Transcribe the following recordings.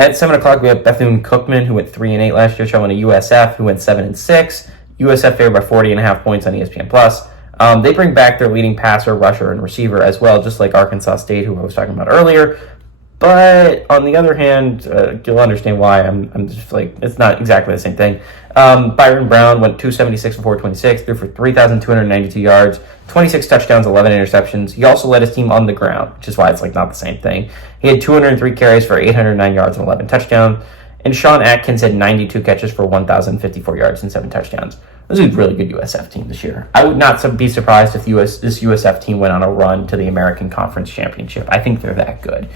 At 7 o'clock, we have Bethune Cookman, who went 3-8 last year, showing a USF, who went 7-6. USF favored by 40.5 points on ESPN+. They bring back their leading passer, rusher, and receiver as well, just like Arkansas State, who I was talking about earlier. But on the other hand, you'll understand why I'm just like, it's not exactly the same thing. Byron Brown went 276 for 426, threw for 3,292 yards, 26 touchdowns, 11 interceptions. He also led his team on the ground, which is why it's like not the same thing. He had 203 carries for 809 yards and 11 touchdowns. And Sean Atkins had 92 catches for 1,054 yards and 7 touchdowns. This is a really good USF team this year. I would not be surprised if this USF team went on a run to the American Conference Championship. I think they're that good.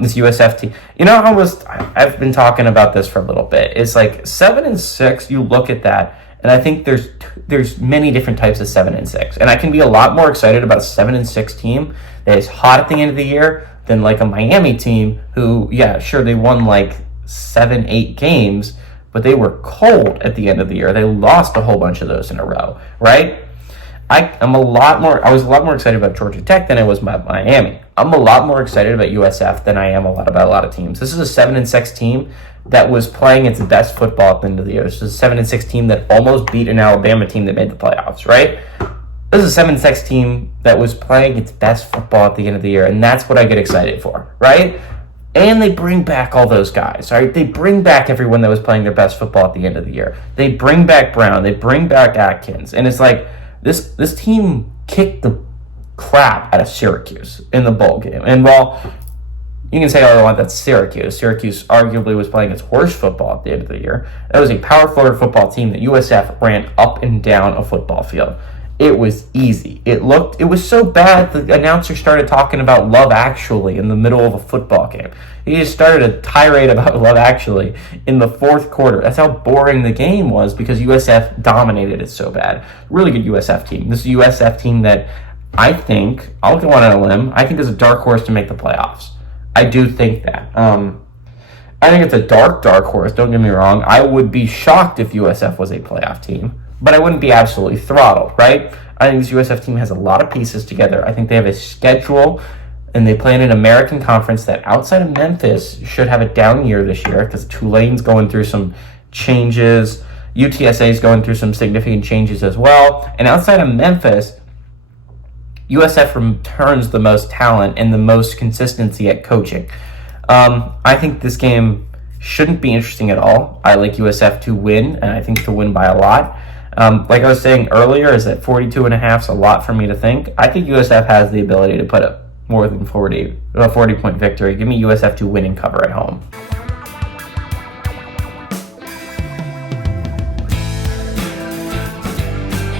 This USF team, I've been talking about this for a little bit. It's like 7-6. You look at that, and I think there's many different types of 7-6, and I can be a lot more excited about a 7-6 team that is hot at the end of the year than like a Miami team who, yeah, sure, they won like 7-8 games, but they were cold at the end of the year. They lost a whole bunch of those in a row, right? I was a lot more excited about Georgia Tech than I was about Miami. I'm a lot more excited about USF than I am about a lot of teams. This is a 7-6 team that was playing its best football at the end of the year. This is a 7-6 team that almost beat an Alabama team that made the playoffs, right? This is a 7-6 team that was playing its best football at the end of the year, and that's what I get excited for, right? And they bring back all those guys, right? They bring back everyone that was playing their best football at the end of the year. They bring back Brown. They bring back Atkins. And it's like, this team kicked the crap out of Syracuse in the bowl game. And while you can say all you want, that's Syracuse. Syracuse arguably was playing its worst football at the end of the year. That was a power forward football team that USF ran up and down a football field. It was easy. It was so bad, the announcer started talking about Love Actually in the middle of a football game. He just started a tirade about Love Actually in the fourth quarter. That's how boring the game was because USF dominated it so bad. Really good USF team. This is a USF team that I think, I'll go on a limb, I think is a dark horse to make the playoffs. I do think that. I think it's a dark horse, don't get me wrong. I would be shocked if USF was a playoff team, but I wouldn't be absolutely throttled, right? I think this USF team has a lot of pieces together. I think they have a schedule, and they play in an American conference that outside of Memphis should have a down year this year because Tulane's going through some changes. UTSA is going through some significant changes as well. And outside of Memphis, USF returns the most talent and the most consistency at coaching. I think this game shouldn't be interesting at all. I like USF to win, and I think to win by a lot. Like I was saying earlier, is that 42.5 is a lot for me to think. I think USF has the ability to put up more than a 40-point victory. Give me USF to win and cover at home.